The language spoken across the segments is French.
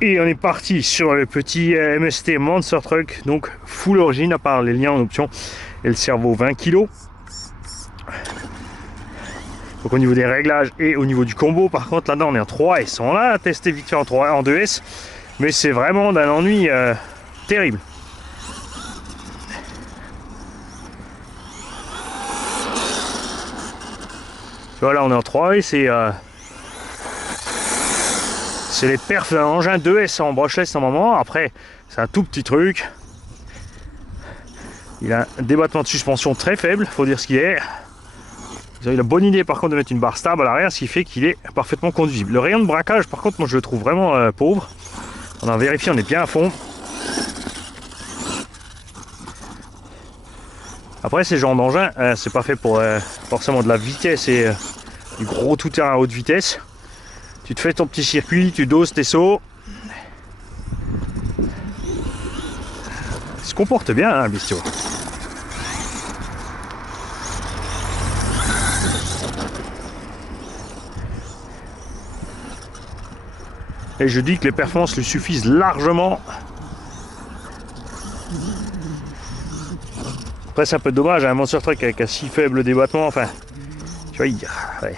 Et on est parti sur le petit MST Monster Truck, donc full origine à part les liens en option et le cerveau 20 kg. Donc au niveau des réglages et au niveau du combo, par contre là-dedans on est en 3S. On l'a testé vite fait en 3 en 2S, mais c'est vraiment d'un ennui terrible. Voilà, on est en 3S et c'est les perfs d'un engin 2S en brushless en moment. Après, c'est un tout petit truc. Il a un débattement de suspension très faible, faut dire ce qu'il est. Il a la bonne idée par contre de mettre une barre stable à l'arrière, ce qui fait qu'il est parfaitement conduisible. Le rayon de braquage, par contre, moi je le trouve vraiment pauvre. On a vérifié, on est bien à fond. Après, ces genres d'engins, c'est pas fait pour forcément de la vitesse et du gros tout-terrain à haute vitesse. Tu te fais ton petit circuit, tu doses tes sauts. Il se comporte bien, hein, le bestiau. Et je dis que les performances lui suffisent largement. Après, c'est un peu dommage, un Monster Truck avec un si faible débattement. Enfin, tu vois, il ouais,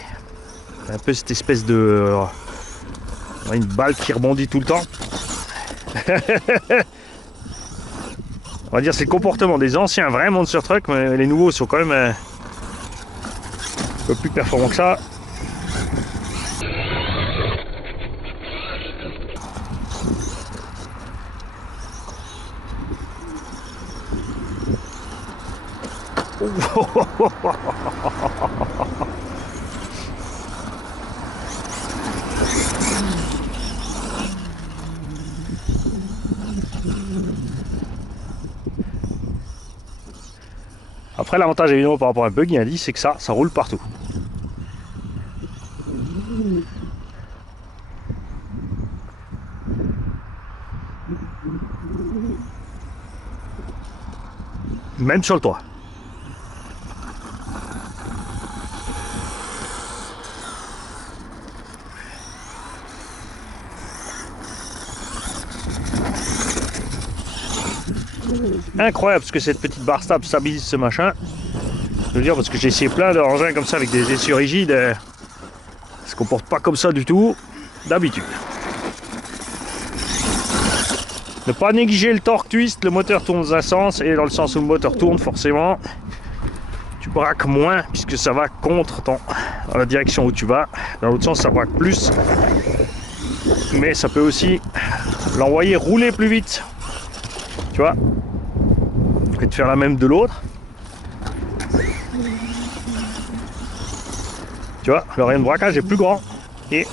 un peu cette espèce de. Une balle qui rebondit tout le temps. On va dire c'est le comportement des anciens vrais Monster Truck, mais les nouveaux sont quand même un peu plus performants que ça. Après, l'avantage évidemment par rapport à un buggy indice, c'est que ça roule partout. Même sur le toit. Incroyable ce que cette petite barre stable stabilise ce machin. Je veux dire, parce que j'ai essayé plein d'engins comme ça avec des essieux rigides. Ça se comporte pas comme ça du tout, d'habitude. Ne pas négliger le torque twist, le moteur tourne dans un sens et dans le sens où le moteur tourne forcément, tu braques moins puisque ça va contre dans la direction où tu vas. Dans l'autre sens ça braque plus, mais ça peut aussi l'envoyer rouler plus vite, tu vois, et de faire la même de l'autre. Tu vois, le rayon de braquage est plus grand et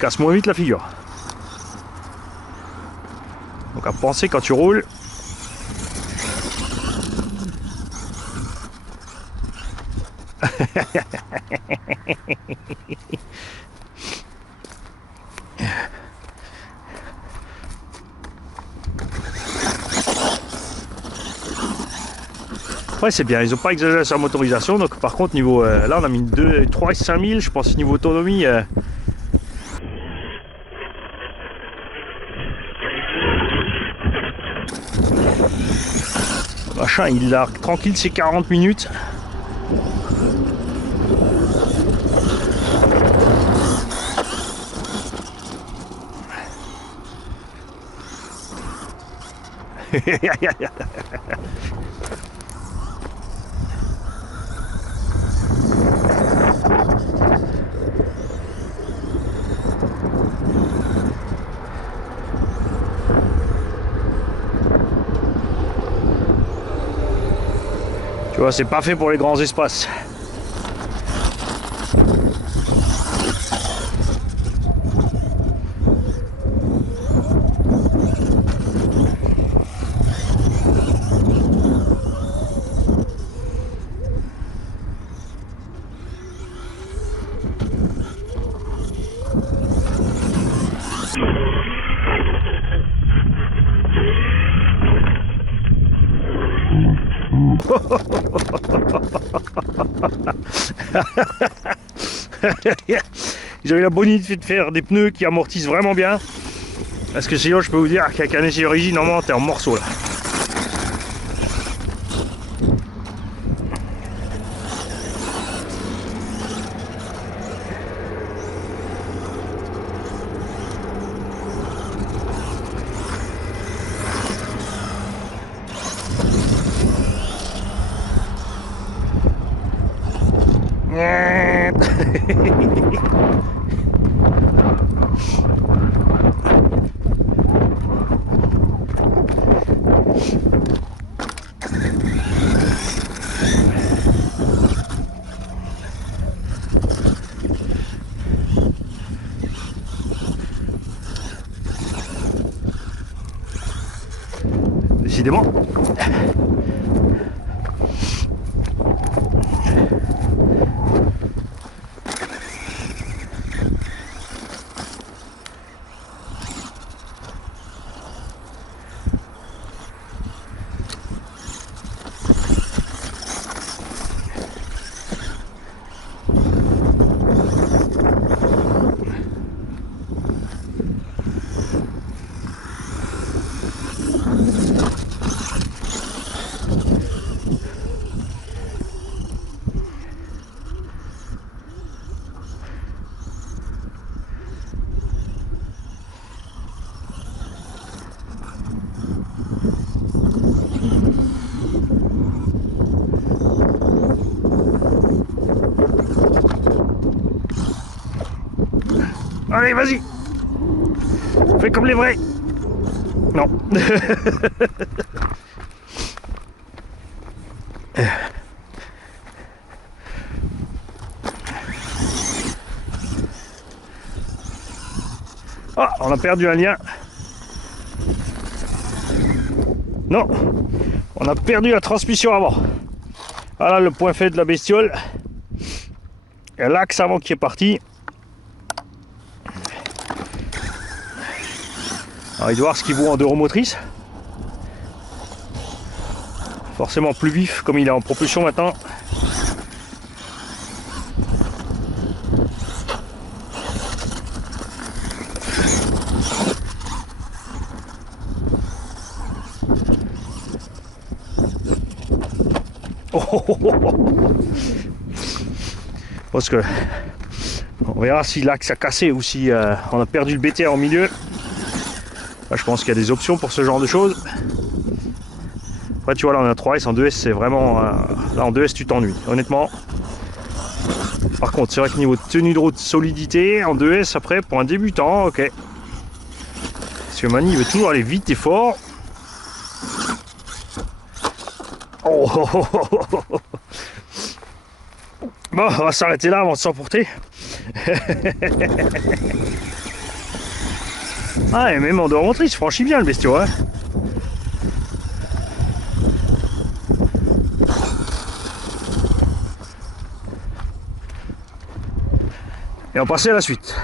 casse moins vite la figure. Donc à penser quand tu roules. Ouais, c'est bien, ils n'ont pas exagéré sur la motorisation, donc par contre niveau là on a mis 2, 3 et 5000, je pense niveau autonomie machin, il a tranquille c'est 40 minutes. Tu vois, c'est pas fait pour les grands espaces. Ils ont eu la bonne idée de faire des pneus qui amortissent vraiment bien. Parce que sinon, je peux vous dire qu'avec un essai origine, normalement, t'es en morceaux là. Décidément. Allez, vas-y. Fais comme les vrais. Non. Ah, on a perdu un lien. Non, on a perdu la transmission avant. Voilà le point fait de la bestiole. Et l'axe avant qui est parti. Alors il doit voir ce qu'il vaut en deux roues motrices. Forcément plus vif comme il est en propulsion maintenant. Parce que on verra si l'axe a cassé ou si on a perdu le BTR au milieu. Là, je pense qu'il y a des options pour ce genre de choses. Après tu vois là on a 3S, en 2S c'est vraiment... là en 2S tu t'ennuies honnêtement. Par contre c'est vrai que niveau tenue de route, solidité, en 2S après pour un débutant, ok. Parce que Mani il veut toujours aller vite et fort. Oh, oh, oh, oh, oh. Bon, on va s'arrêter là avant de s'emporter. Ah, et même en dehors motrice, franchit bien le bestiau, hein. Et on passe à la suite.